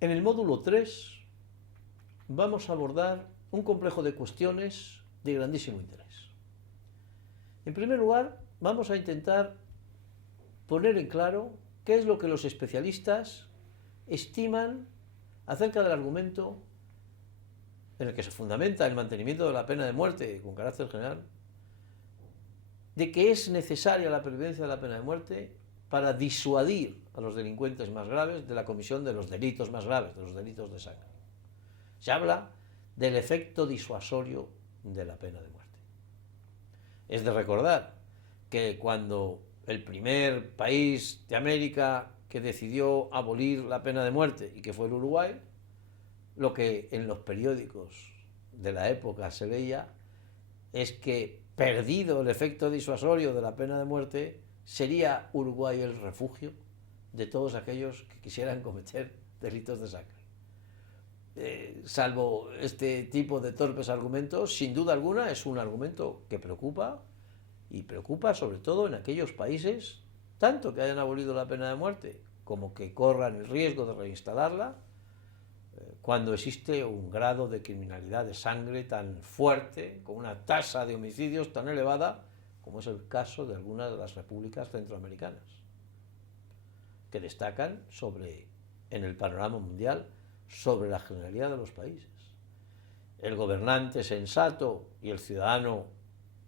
En el módulo 3 vamos a abordar un complejo de cuestiones de grandísimo interés. En primer lugar, vamos a intentar poner en claro qué es lo que los especialistas estiman acerca del argumento en el que se fundamenta el mantenimiento de la pena de muerte con carácter general, de que es necesaria la pervivencia de la pena de muerte para disuadir a los delincuentes más graves de la comisión de los delitos más graves, de los delitos de sangre. Se habla del efecto disuasorio de la pena de muerte. Es de recordar que cuando el primer país de América que decidió abolir la pena de muerte, y que fue el Uruguay, lo que en los periódicos de la época se veía es que, perdido el efecto disuasorio de la pena de muerte, sería Uruguay el refugio de todos aquellos que quisieran cometer delitos de sangre. Salvo este tipo de torpes argumentos, sin duda alguna es un argumento que preocupa, y preocupa sobre todo en aquellos países, tanto que hayan abolido la pena de muerte, como que corran el riesgo de reinstalarla, cuando existe un grado de criminalidad de sangre tan fuerte, con una tasa de homicidios tan elevada, como es el caso de algunas de las repúblicas centroamericanas, que destacan en el panorama mundial sobre la generalidad de los países. El gobernante sensato y el ciudadano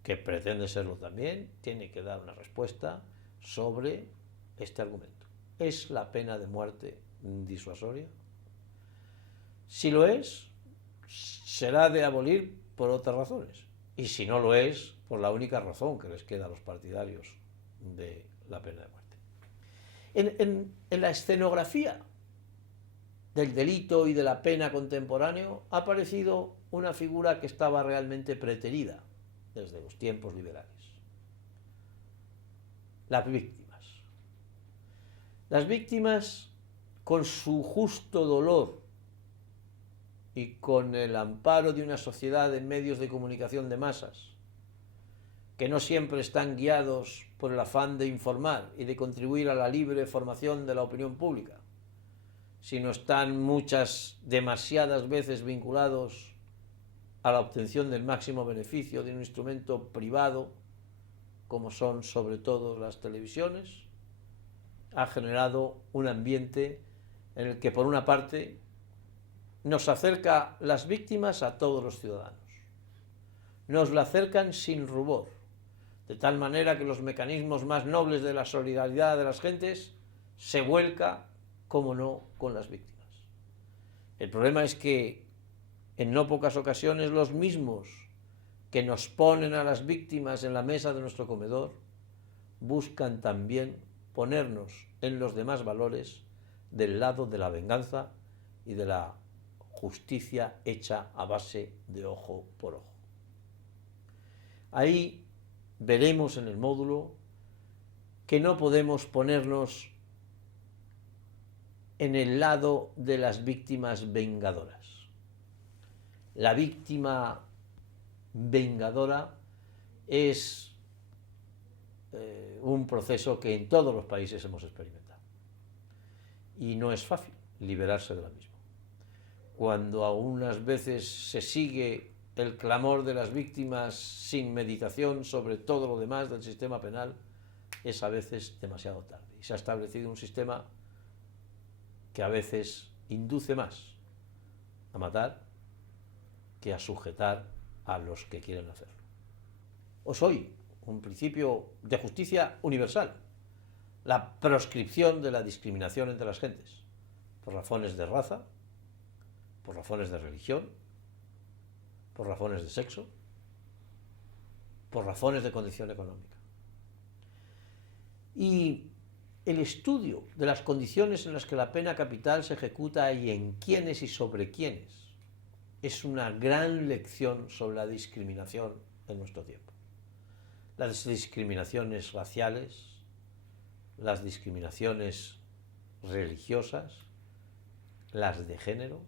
que pretende serlo también tiene que dar una respuesta sobre este argumento. ¿Es la pena de muerte disuasoria? Si lo es, será de abolir por otras razones. Y si no lo es, por la única razón que les queda a los partidarios de la pena de muerte. En la escenografía del delito y de la pena contemporáneo ha aparecido una figura que estaba realmente preterida desde los tiempos liberales: las víctimas. Las víctimas, con su justo dolor y con el amparo de una sociedad de medios de comunicación de masas, que no siempre están guiados por el afán de informar y de contribuir a la libre formación de la opinión pública, sino están demasiadas veces vinculados a la obtención del máximo beneficio de un instrumento privado, como son sobre todo las televisiones, ha generado un ambiente en el que, por una parte, nos acerca las víctimas a todos los ciudadanos. Nos la acercan sin rubor, de tal manera que los mecanismos más nobles de la solidaridad de las gentes se vuelca, como no, con las víctimas. El problema es que en no pocas ocasiones los mismos que nos ponen a las víctimas en la mesa de nuestro comedor buscan también ponernos en los demás valores del lado de la venganza y de la justicia hecha a base de ojo por ojo. Ahí veremos en el módulo que no podemos ponernos en el lado de las víctimas vengadoras. La víctima vengadora es un proceso que en todos los países hemos experimentado, y no es fácil liberarse de la misma. Cuando algunas veces se sigue el clamor de las víctimas sin meditación sobre todo lo demás del sistema penal, es a veces demasiado tarde, y se ha establecido un sistema que a veces induce más a matar que a sujetar a los que quieren hacerlo. Os hoy un principio de justicia universal: la proscripción de la discriminación entre las gentes, por razones de raza, por razones de religión, por razones de sexo, por razones de condición económica. Y el estudio de las condiciones en las que la pena capital se ejecuta y en quiénes y sobre quiénes es una gran lección sobre la discriminación en nuestro tiempo. Las discriminaciones raciales, las discriminaciones religiosas, las de género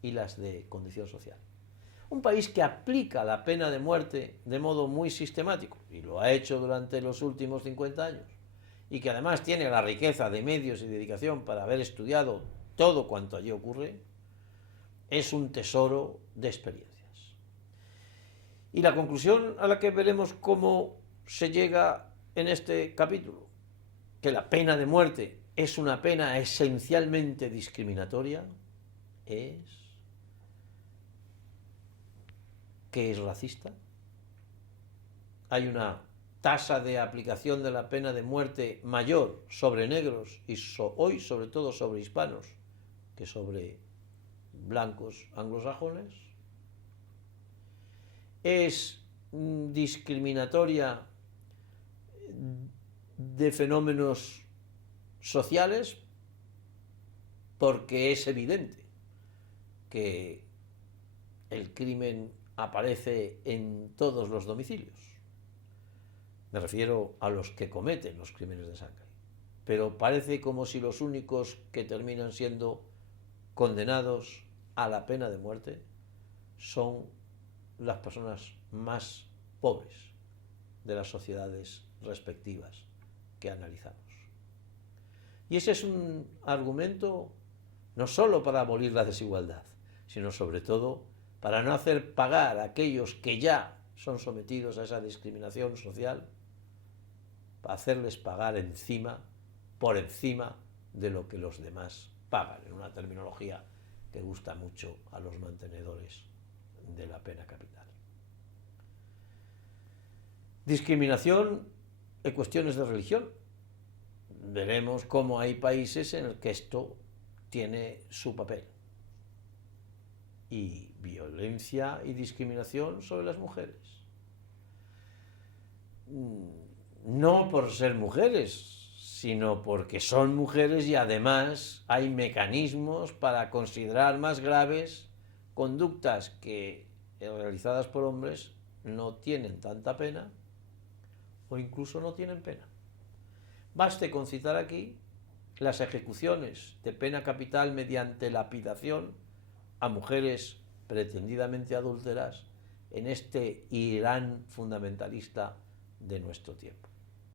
y las de condición social. Un país que aplica la pena de muerte de modo muy sistemático, y lo ha hecho durante los últimos 50 años, y que además tiene la riqueza de medios y dedicación para haber estudiado todo cuanto allí ocurre, es un tesoro de experiencias. Y la conclusión a la que veremos cómo se llega en este capítulo, que la pena de muerte es una pena esencialmente discriminatoria, es que es racista. Hay una tasa de aplicación de la pena de muerte mayor sobre negros y hoy sobre todo sobre hispanos que sobre blancos anglosajones. Es discriminatoria de fenómenos sociales porque es evidente que el crimen aparece en todos los domicilios. Me refiero a los que cometen los crímenes de sangre. Pero parece como si los únicos que terminan siendo condenados a la pena de muerte son las personas más pobres de las sociedades respectivas que analizamos. Y ese es un argumento no solo para abolir la desigualdad, sino sobre todo para no hacer pagar a aquellos que ya son sometidos a esa discriminación social, para hacerles pagar por encima de lo que los demás pagan, en una terminología que gusta mucho a los mantenedores de la pena capital. Discriminación en cuestiones de religión. Veremos cómo hay países en los que esto tiene su papel. Y violencia y discriminación sobre las mujeres. No por ser mujeres, sino porque son mujeres y además hay mecanismos para considerar más graves conductas que realizadas por hombres no tienen tanta pena o incluso no tienen pena. Baste con citar aquí las ejecuciones de pena capital mediante lapidación a mujeres pretendidamente adúlteras en este Irán fundamentalista de nuestro tiempo.